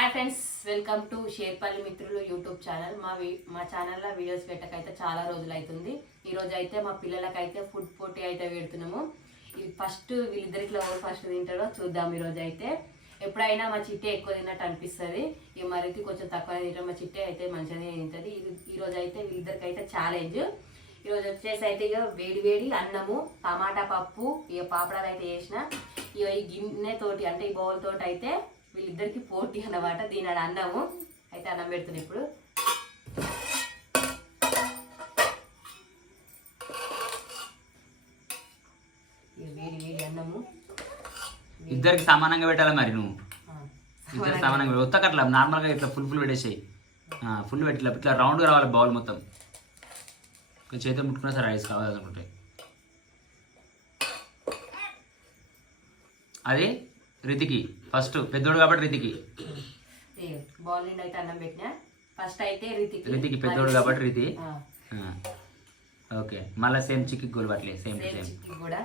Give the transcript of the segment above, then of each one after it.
Hi friends welcome to Sherpalli మిత్రులు YouTube channel మా మా ఛానల్లో వీడియోస్ పెట్టకైతే చాలా రోజులు అవుతుంది ఈరోజు అయితే మా పిల్లలకైతే ఫుడ్ పోటీ అయితే పెడుతున్నాము. ఇది ఫస్ట్ వీళ్ళిద్దరిలో ఎవరు ఫస్ట్ తింటాడో చూద్దాం ఈరోజు అయితే. ఎప్పుడైనా మా చిట్టే ఎక్కువ తిన్నట్టు అనిపిస్తుంది. ఈ మరికి కొంచెం తక్కువ తింటాం మా చిట్టే అయితే మంచిగానే తింటుంది. ఇది ఈరోజు అయితే వీళ్ళిద్దరికి అయితే ఛాలెంజ్ ఈరోజు వచ్చేసి అయితే ఇక వేడి వేడి అన్నము టమాటా పప్పు ఇక పాపడాలు అయితే వేసిన ఇక ఈ గిన్నె తోటి అంటే ఈ బౌల్ తోటి అయితే వీళ్ళిద్దరికి పోటీ అన్నమాట. దీని అన్నము. అయితే అన్నం పెడుతున్నా ఇప్పుడు. వేడి వేడి అన్నము. ఇద్దరికి సమానంగా పెట్టాలి మరి నువ్వు? ఇద్దరు సమానంగా పెట్టు. ఉత్తక అట్లా నార్మల్గా ఇట్లా ఫుల్ ఫుల్ పెట్టేసాయి. ఫుల్ పెట్టి ఇట్లా రౌండ్గా రావాలి బౌల్ మొత్తం. చేతితో ముట్టుకున్నా సరే రైస్ కావాలనుకుంటే అది? రితికి ఫస్ట్ పెద్దోడు కాబట్టి రితికి. బౌల్ నిండా అయితే అన్నం పెట్టిన? ఫస్ట్ అయితే రితికి. రితికి పెద్దోడు కాబట్టి రితి. ఓకే మళ్ళీ సేమ్ చిక్కి గోల్ పట్టలే సేమ్ టు సేమ్ కూడా.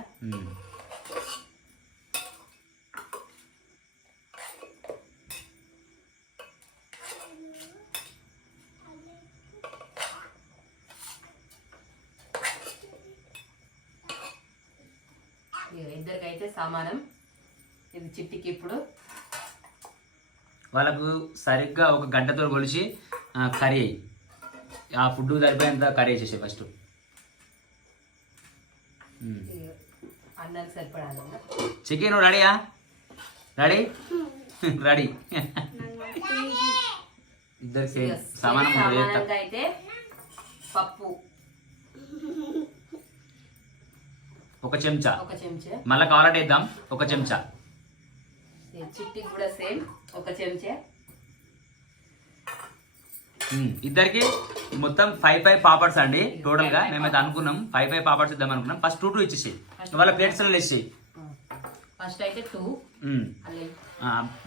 ఇక ఇద్దరికైతే సమానం. ఇది చిట్టికి ఇప్పుడు. వాళ్ళకు సరిగ్గా ఒక గంటతో కొలిచి కర్రీ అయ్యి. ఆ ఫుడ్ సరిపోయేంత కర్రీ చేసే ఫస్ట్. ఇక అన్నానికి సరిపడాలి చికెన్ నువ్వు రెడీయా? రెడీ? రెడీ. ఇద్దరికి సేమ్. సమానం అయితే పప్పు. ఒక చెంచా. ఒక చెంచా. మళ్ళీ కావాలంటే ఇద్దాం ఒక చెంచా. చిట్టికి కూడా సేమ్. ఒక చెంచా. ఇద్దరికి మొత్తం ఫైవ్ ఫైవ్ పాపడ్స్ అండి. టోటల్గా మేమైతే అనుకున్నాం. ఫైవ్ ఫైవ్ పాపడ్స్ ఇద్దాం అనుకున్నాం. ఫస్ట్ టూ టూ ఇచ్చేసి వాళ్ళ ప్లేట్స్లో వేసేసి ఫస్ట్ అయితే టూ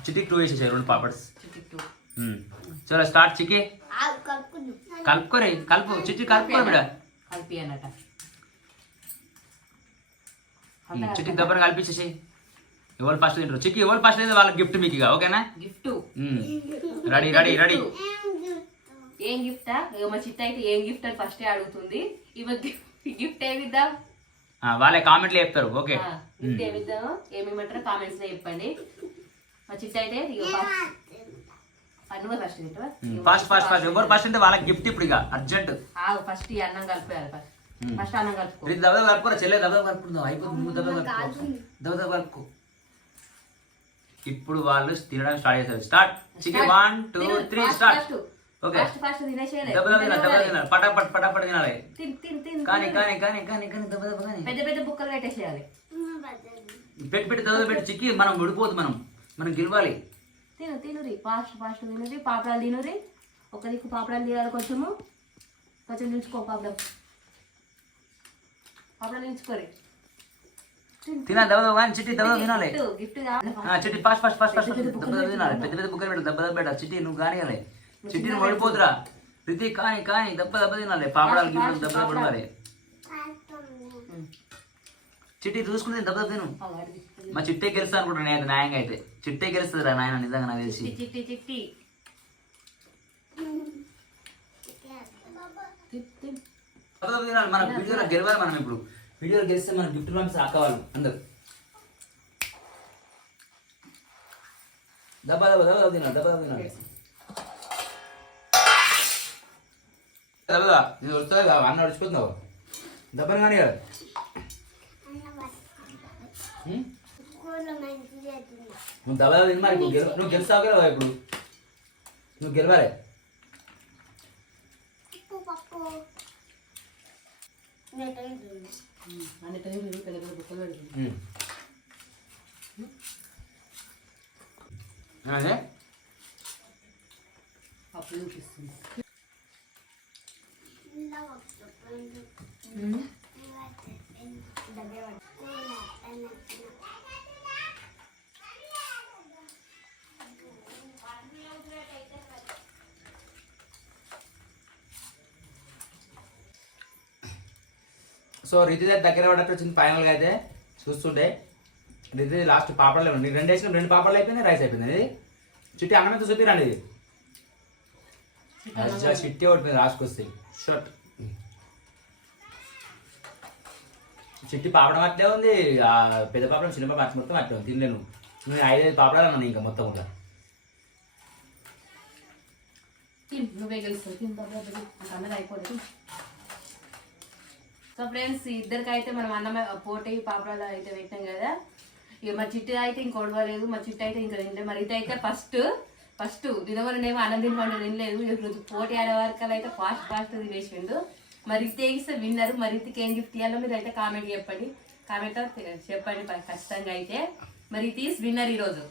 చిటికి టూ వేసేసాయి రెండు పాపడ్స్ చలో స్టార్ట్ చికి కలుపుకోరే కలుపు. చిట్టి కలుపుకో బిడ. కలిపి అన్నట. చిట్టి దెబ్బను కలిపించేసి ఎవరు ఫస్ట్ తింటారు? చిక్కి ఎవరు ఫస్ట్ అయితే వాళ్ళకి గిఫ్ట్ మీకు ఓకేనా గిఫ్ట్ రెడీ రెడీ రెడీ ఏం గిఫ్టా మా చిట్ట అయితే ఏం గిఫ్ట్ అని ఫస్టే అడుగుతుంది. ఇవ గిఫ్ట్ ఏమిద్దాం? వాళ్ళే కామెంట్లు చెప్తారు ఓకే గిఫ్ట్ ఏమిద్దామో ఏమేమంటారో కామెంట్స్లో చెప్పండి. మా చిట్ట అయితే ఫస్ట్ ఫాస్ట్ ఫాస్ట్ ఎవరు ఫస్ట్ అంటే వాళ్ళకి గిఫ్ట్ ఇప్పుడు ఇక అర్జెంట్ ఫస్ట్ ఈ అన్నం కలిపేయాలి ఫస్ట్. ఫస్ట్ అన్నం కలుపుకో. దెబ్బ దెబ్బ కలుపుకోరా? చెల్లె దెబ్బ కలుపుకుందాం అయిపోతుంది దెబ్బ కలుపుకో. దెబ్బ కలుపుకో. ఇప్పుడు వాళ్ళు తినడం స్టార్ట్ చేస్తారు start. Chicken one two three start. Okay. దెబ్బ దెబ్బ తినాలి దెబ్బ తినాలి పటాపట్ పటాపట్ తినాలి. తిన్ తిన్ తిన్ కానీ కానీ కానీ కానీ కానీ దెబ్బ దెబ్బ కానీ. పెద్ద పెద్ద బుక్కలు పెట్టేసేయాలి పెట్టి పెట్టి దెబ్బ పెట్టి చిక్కి మనం విడిపోదు మనం. మనం గెలవాలి. తిను తినురి ఫాస్ట్ ఫాస్ట్ తినురి పాపడాలు తినురి ఒక దిక్కు పాపడాలు తీయాలి కొంచెము. కొంచెం నిల్చుకో పాపడం. పాపడాలు నిల్చుకోరి తినాలి దెబ్బ దెబ్బ కానీ చిట్టి దెబ్బ తినాలి. చిట్టి ఫాస్ట్ ఫాస్ట్ ఫాస్ట్ ఫాస్ట్. దెబ్బ దెబ్బ తినాలి. పెద్ద పెద్ద బుక్కలు పెట్టాలి దెబ్బ దెబ్బ పెట్టాలి చిట్టి నువ్వు కానియాలి చిట్టి నువ్వు ఓడిపోతురా ప్రతి కాని కాని దెబ్బ దెబ్బ తినాలి. పాపడాలు గిన్నెలు దెబ్బ దెబ్బ పడాలి చిట్టి చూసుకుంటే దెబ్బ దెబ్బ తిను. మా చిట్టే గెలుస్తా అనుకుంటా నేను న్యాయంగా అయితే. చిట్టే గెలుస్తుందిరా నాయన నిజంగా నాకు తెలిసి. చిట్టి తిన్, తిన్. మన వీడియోలో గెలవాలి మనం ఇప్పుడు. వీడియోలో గెలిస్తే మనం గిఫ్ట్ పంపిస్తే కావాలి అందరు. దెబ్బ దెబ్బ దెబ్బ దెబ్బ తినాలి దెబ్బ దెబ్బ తినాలి. దెబ్బ నేను వస్తుంది కదా? అన్న నడుచుకుందావు దెబ్బని కానీ కదా. నువ్వు దెబ్బ దెబ్బ తిని మరి నువ్వు గెలుస్తావు కదా ఇప్పుడు? నువ్వు గెలవాలి. అన్ని టైం పెద్ద పెద్ద బుక్కలు పెడుతుంది అదే? అప్పుడు చూపిస్తుంది. సో రితి దగ్గర పడ్డట్టు వచ్చింది ఫైనల్గా అయితే చూస్తుంటే రితి లాస్ట్ పాపడలే ఉంది రెండు వేసిన రెండు పాపడలు అయిపోయినాయి రైస్ అయిపోయింది. ఇది చిట్టి అన్నం ఎంత చూపిరండి అజ్జా చిట్టి ఒకటి మీద రాసుకొస్తాయి షర్ట్ చిట్టి పాపడం అట్లే ఉంది. ఆ పెద్ద పాపడం చిన్న పాపం మొత్తం అట్లే ఉంది. తినలేను. నేను ఐదైదు పాపడాలు అన్నాను ఇంకా మొత్తం కూడా. నువ్వే గెలుస్తావు తిన్, దబ్బ దబ్బ తిన్. అంత అన్నది అయిపోలేదు సో ఫ్రెండ్స్ ఇద్దరికైతే మనం అన్నం పోటీ పాపడాలు అయితే పెట్టాం కదా. ఇక మా చిట్టి అయితే ఇంక ఒడవలేదు మా చిట్టి అయితే ఇంకా తినలేదు మరి ఇదైతే ఫస్ట్ ఫస్ట్ తినవరనేమో అన్నం తినమంటే తినలేదు. ఇప్పుడు పోటీ ఆడే వరకు అయితే ఫాస్ట్ ఫాస్ట్ తినేసిండు. మరి ఇస్తే తెగిస్తే విన్నర్ మరి ఇదికి ఏం గిఫ్ట్ ఇవ్వాలో మీరు అయితే కామెంట్ చెప్పండి. కామెంట్ చెప్పండి ఖచ్చితంగా అయితే. మరి తీసి విన్నర్ ఈరోజు.